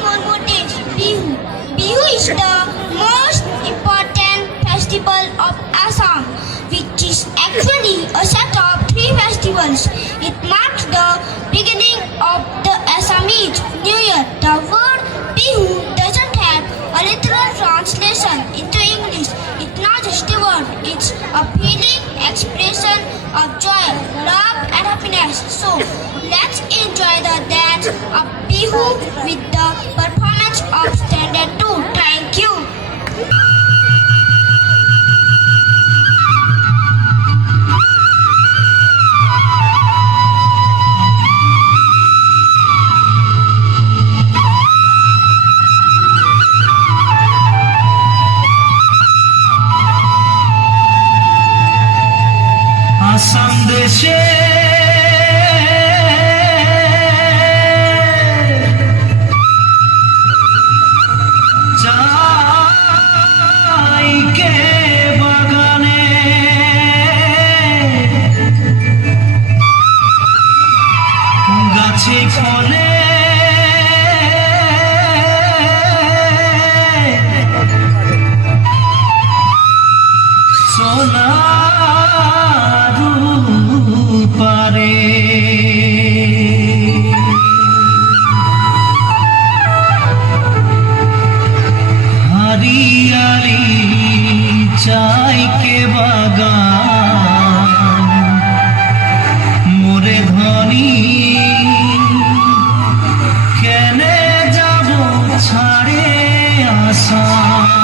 one more motif, Bihu. Bihu is the most important festival of Assam, which is actually a set of three festivals. It marks the beginning of the Assamese New Year. The word Bihu doesn't have a literal translation into English. It's not just a word, it's a feeling, expression of joy, love and happiness. So, let's enjoy the dance of Bihu with the performance of Standard 2. Thank you. Assam দেশে চাইকে বাগানে গাছে ফলে সোনা পারে হারিয়ালি চাইকে বাগান মোরে ধনী কেনে যাব ছাড়ে আসাম